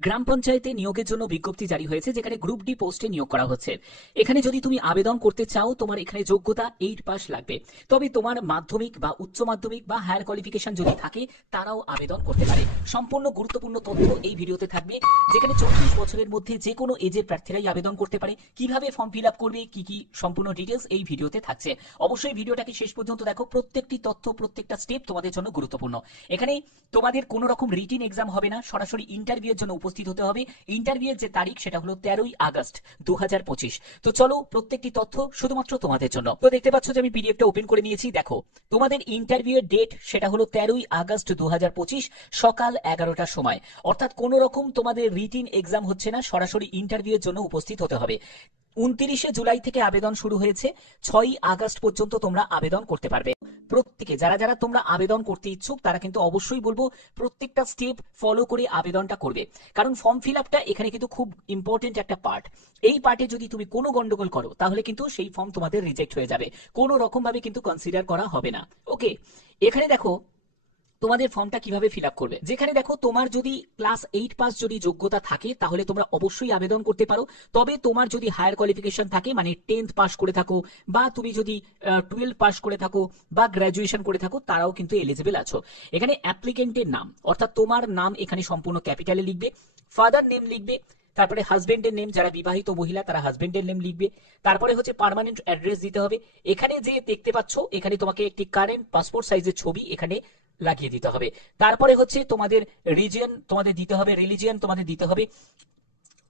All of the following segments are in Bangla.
গ্রাম পঞ্চায়েতে নিয়োগের জন্য বিজ্ঞপ্তি জারি হয়েছে, যেখানে গ্রুপ ডি পোস্টে নিয়োগ করা হচ্ছে। এখানে যদি তুমি আবেদন করতে চাও, তোমার এখানে যোগ্যতা 8 পাস লাগবে। তবে তোমার মাধ্যমিক বা উচ্চ মাধ্যমিক বা হায়ার কোয়ালিফিকেশন যদি থাকে, তারাও আবেদন করতে পারে। সম্পূর্ণ গুরুত্বপূর্ণ তথ্য এই ভিডিওতে থাকবে, যেখানে 34 বছরের মধ্যে যে কোনো এজের প্রার্থীরাই আবেদন করতে পারে। কিভাবে ফর্ম ফিল আপ করবে, কি কি সম্পূর্ণ ডিটেলস এই ভিডিওতে থাকছে। অবশ্যই ভিডিওটাকে শেষ পর্যন্ত দেখো, প্রত্যেকটি তথ্য প্রত্যেকটা স্টেপ তোমাদের জন্য গুরুত্বপূর্ণ। এখানে তোমাদের কোনো রকম রিটিন এক্সাম হবে না, সরাসরি ইন্টারভিউর জন্য উপস্থিত হতে হবে। ইন্টারভিউর যে তারিখ সেটা হলো 13ই আগস্ট 2025। তো চলো, প্রত্যেকটি তথ্য শুধুমাত্র তোমাদের জন্য। তো দেখতে পাচ্ছ যে আমি পিডিএফটা ওপেন করে নিয়েছি। দেখো, তোমাদের ইন্টারভিউয়ের ডেট সেটা হলো 13ই আগস্ট 2025 সকাল 11টার সময়। অর্থাৎ কোনো রকম তোমাদের রিটিন এক্সাম হচ্ছে না, সরাসরি ইন্টারভিউর জন্য উপস্থিত হতে হবে। 29শে জুলাই থেকে আবেদন শুরু হয়েছে, 6ই আগস্ট পর্যন্ত তোমরা আবেদন করতে পারবে। প্রত্যেকে যারা যারা তোমরা আবেদন করতে ইচ্ছুক, তারা কিন্তু অবশ্যই বলবো প্রত্যেকটা স্টেপ ফলো করে আবেদনটা করবে, কারণ ফর্ম ফিল আপটা এখানে কিন্তু খুব ইম্পর্টেন্ট একটা পার্ট। এই পার্টে যদি তুমি কোনো গন্ডগোল করো, তাহলে কিন্তু সেই ফর্ম তোমাদের রিজেক্ট হয়ে যাবে, কোনো রকম ভাবে কিন্তু কনসিডার করা হবে না। ওকে, এখানে দেখো তোমাদের ফর্মটা কিভাবে ফিল আপ করবে। যেখানে দেখো, তোমার যদি ক্লাস 8 পাস যদি যোগ্যতা থাকে, তাহলে তোমরা অবশ্যই আবেদন করতে পারো। তবে তোমার যদি হায়ার কোয়ালিফিকেশন থাকে, মানে 10th পাস করে থাকো, বা তুমি যদি 12 পাস করে থাকো, বা গ্র্যাজুয়েশন করে থাকো, তারাও কিন্তু এলিজিবল আছো। এখানে অ্যাপ্লিকেন্টের নাম, অর্থাৎ তোমার নাম এখানে সম্পূর্ণ ক্যাপিটালে লিখবে। ফাদার নেম লিখবে, তারপরে হাজবেন্ডের নেম, যারা বিবাহিত মহিলা তারা হাজবেন্ডের নেম লিখবে। তারপরে হচ্ছে পার্মানেন্ট অ্যাড্রেস দিতে হবে। এখানে যে দেখতে পাচ্ছ, এখানে তোমাকে একটি কারেন্ট পাসপোর্ট সাইজের ছবি এখানে লাগিয়ে দিতে হবে। তারপরে হচ্ছে তোমাদের রিজিয়ন তোমাদের দিতে হবে, রিলিজিয়ন তোমাদের দিতে হবে।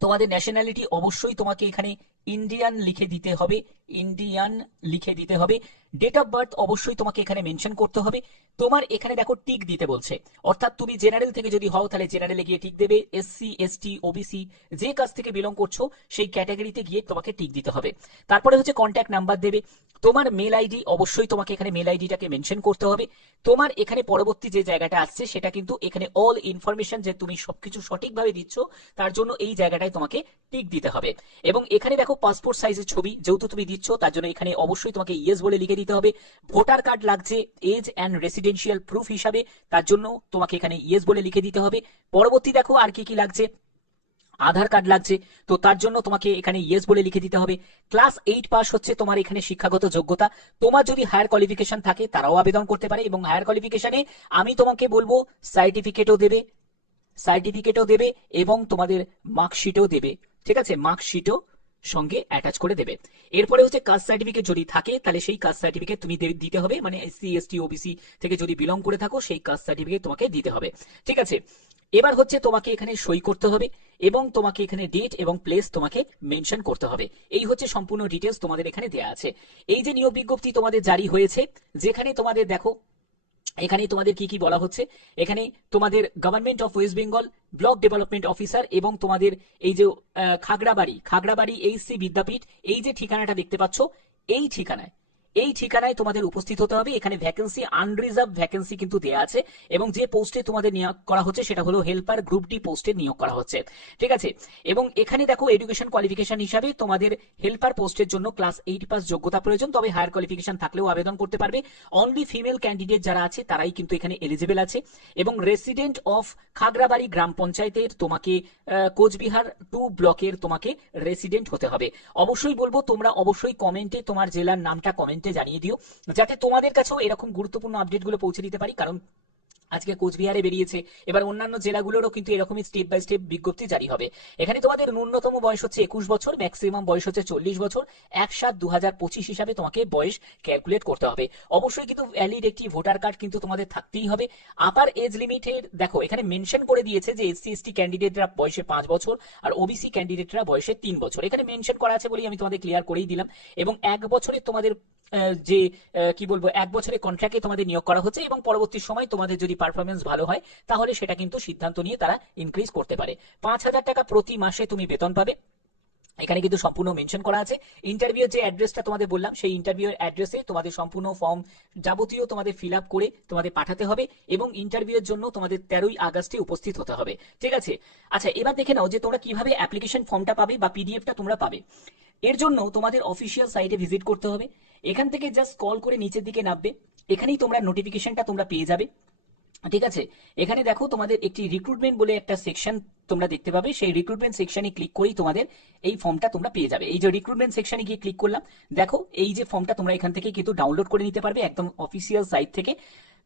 তোমাদের ন্যাশনালিটি অবশ্যই তোমাকে এখানে ইন্ডিয়ান লিখে দিতে হবে, ইন্ডিয়ান লিখে দিতে হবে। ডেট অফ বার্থ অবশ্যই তোমাকে এখানে মেনশন করতে হবে। তোমার এখানে দেখো টিক দিতে বলছে, অর্থাৎ তুমি জেনারেল থেকে যদি হও, তাহলে জেনারেলে গিয়ে টিক দেবে। এসসি, এসটি, ওবিসি যে কাজ থেকে বিলং করছো, সেই ক্যাটাগরিতে গিয়ে তোমাকে টিক দিতে হবে। তারপরে হচ্ছে কন্ট্যাক্ট নাম্বার দেবে। তোমার মেল আইডি অবশ্যই তোমাকে এখানে মেল আইডিটাকে মেনশন করতে হবে। তোমার এখানে পরবর্তী যে জায়গাটা আসছে, সেটা কিন্তু এখানে অল ইনফরমেশন, যে তুমি সবকিছু সঠিকভাবে দিচ্ছ, তার জন্য এই জায়গাটায় তোমাকে টিক দিতে হবে। এবং এখানে দেখো পাসপোর্ট সাইজের ছবি যেহেতু তুমি দিচ্ছ, তার জন্য এখানে অবশ্যই তোমাকে ইয়েস বলে লিখে দিতে হবে। ভোটার কার্ড লাগছে এজ অ্যান্ড রেসিডেন্সিয়াল প্রুফ হিসাবে, তার জন্য তোমাকে এখানে ইয়েস বলে লিখে দিতে হবে। পরবর্তী দেখো আর কি কি লাগছে, আধার কার্ড লাগছে, তো তার জন্য তোমাকে এখানে ইয়েস বলে লিখে দিতে হবে। ক্লাস 8 পাস হচ্ছে তোমার এখানে শিক্ষাগত যোগ্যতা। তোমার যদি হায়ার কোয়ালিফিকেশন থাকে, তারাও আবেদন করতে পারে। এবং হায়ার কোয়ালিফিকেশনে আমি তোমাকে বলবো সার্টিফিকেটও দেবে, সার্টিফিকেটও দেবে, এবং তোমাদের মার্কশিটও দেবে। ঠিক আছে, মার্কশিটও সঙ্গে অ্যাটাচ করে দেবে। এরপরে হচ্ছে কাস্ট সার্টিফিকেট যদি থাকে, তাহলে সেই কাস্ট সার্টিফিকেট তুমি দিতে হবে, মানে এসসি, এসটি, ওবিসি থেকে যদি বিলং করে থাকো, সেই কাস্ট সার্টিফিকেট তোমাকে দিতে হবে। ঠিক আছে, এবার হচ্ছে তোমাকে এখানে সই করতে হবে, এবং তোমাকে এখানে ডেট এবং প্লেস তোমাকে মেনশন করতে হবে। এই হচ্ছে সম্পূর্ণ ডিটেলস তোমাদের এখানে দেওয়া আছে। এই যে নিয়োগ বিজ্ঞপ্তি তোমাদের জারি হয়েছে, যেখানে তোমাদের দেখো এখানে তোমাদের কি কি বলা হচ্ছে। এখানে তোমাদের government of West Bengal block development officer, এবং তোমাদের এই যে খাগড়াবাড়ি এইচসি বিদ্যাপীঠ, এই যে ঠিকানাটা দেখতে পাচ্ছ, এই ঠিকানায় তোমাদের উপস্থিত হতে হবে। এখানে ভ্যাকেন্সি আনরিজার্ভ ভ্যাকেন্সি কিন্তু দেওয়া আছে, এবং যে পোস্টে তোমাদের নিয়োগ করা হচ্ছে সেটা হলো হেল্পার গ্রুপ ডি পোস্টে নিয়োগ করা হচ্ছে। ঠিক আছে, এবং এখানে দেখো এডুকেশন কোয়ালিফিকেশন হিসাবে তোমাদের হেল্পার পোস্টের জন্য ক্লাস 8 পাস যোগ্যতা প্রয়োজন, তবে হায়ার কোয়ালিফিকেশন থাকলেও আবেদন করতে পারবে। অনলি ফিমেল ক্যান্ডিডেট যারা আছে, তারাই কিন্তু এখানে এলিজিবল আছে। এবং রেসিডেন্ট অফ খাগড়াবাড়ি গ্রাম পঞ্চায়েতের তোমাকে কোচবিহার 2 ব্লকের তোমাকে রেসিডেন্ট হতে হবে। অবশ্যই বলবো তোমরা অবশ্যই কমেন্টে তোমার জেলার নামটা কমেন্টে জানিয়ে দিও, যাতে তোমাদের কাছেও এরকম গুরুত্বপূর্ণ আপডেটগুলো পৌঁছে দিতে পারি। কারণ আজকে কোচবিহারে বেরিয়েছে, এবার অন্যান্য জেলাগুলোরও কিন্তু এরকমই স্টেপ বাই স্টেপ বিজ্ঞপ্তি জারি হবে। এখানে তোমাদের ন্যূনতম বয়স হচ্ছে 21 বছর, ম্যাক্সিমাম বয়স হচ্ছে 40 বছর। 1/7/2025 হিসাবে তোমাকে বয়স ক্যালকুলেট করতে হবে। অবশ্যই কিন্তু ভ্যালিড একটি ভোটার কার্ড কিন্তু তোমাদের থাকতেই হবে। আপার এজ লিমিটের দেখো এখানে মেনশন করে দিয়েছে যে এসসি এসটি ক্যান্ডিডেটরা বয়সে 5 বছর, আর ওবিসি ক্যান্ডিডেটরা বয়সে 3 বছর। এখানে মেনশন করা আছে বলেই আমি তোমাদের ক্লিয়ার করেই দিলাম। এবং 1 বছরের তোমাদের যে কি বলবো, 1 বছরের কন্ট্রাক্টে তোমাদের নিয়োগ করা হচ্ছে, এবং পরবর্তী সময় তোমাদের যদি পারফরমেন্স ভালো হয়, তাহলে সেটা কিন্তু সিদ্ধান্ত নিয়ে তারা ইনক্রিজ করতে পারে। 5,000 টাকা প্রতি মাসে তুমি বেতন পাবে, এখানে কিন্তু সম্পূর্ণ মেনশন করা আছে। ইন্টারভিউ যে অ্যাড্রেসটা তোমাদের বললাম, সেই ইন্টারভিউ অ্যাড্রেসে তোমাদের সম্পূর্ণ ফর্ম যাবতীয় তোমাদের ফিল আপ করে তোমাদের পাঠাতে হবে, এবং ইন্টারভিউর জন্য তোমাদের 13ই আগস্টে উপস্থিত হতে হবে। ঠিক আছে, আচ্ছা এবার দেখে নাও যে তোমরা কিভাবে অ্যাপ্লিকেশন ফর্মটা পাবে বা পিডিএফটা তোমরা পাবে। এর জন্য তোমাদের অফিসিয়াল সাইটে ভিজিট করতে হবে। এখান থেকে জাস্ট কল করে নিচের দিকে নামবে, এখানেই তোমরা নোটিফিকেশনটা তোমরা পেয়ে যাবে। ঠিক আছে, এখানে দেখো তোমাদের একটি রিক্রুটমেন্ট বলে একটা সেকশন তোমরা দেখতে পাবে। সেই রিক্রুটমেন্ট সেকশনে ক্লিক করেই তোমাদের এই ফর্মটা তোমরা পেয়ে যাবে। এই যে রিক্রুটমেন্ট সেকশনে গিয়ে ক্লিক করলাম, দেখো এই যে ফর্মটা তোমরা এখান থেকে কিন্তু ডাউনলোড করে নিতে পারবে একদম অফিসিয়াল সাইট থেকে।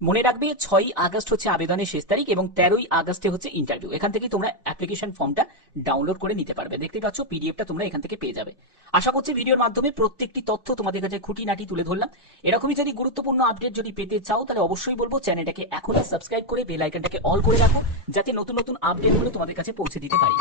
মনে রাখবে 6ই আগস্ট হচ্ছে আবেদনের শেষ তারিখ এবং 13ই আগস্টে হচ্ছে ইন্টারভিউ। এখান থেকে তোমরা অ্যাপ্লিকেশন ফর্মটা ডাউনলোড করে নিতে পারবে। দেখতে পাচ্ছ পিডিএফটা তোমরা এখান থেকে পেয়ে যাবে। আশা করছি ভিডিওর মাধ্যমে প্রত্যেকটি তথ্য তোমাদের কাছে খুঁটিনাটি তুলে ধরলাম। এরকমই যদি গুরুত্বপূর্ণ আপডেট যদি পেতে চাও তাহলে অবশ্যই বলবো চ্যানেলটাকে এখনই সাবস্ক্রাইব করে বেল আইকনটাকে অল করে রাখো, যাতে নতুন নতুন আপডেটগুলো তোমাদের কাছে পৌঁছে দিতে পারি।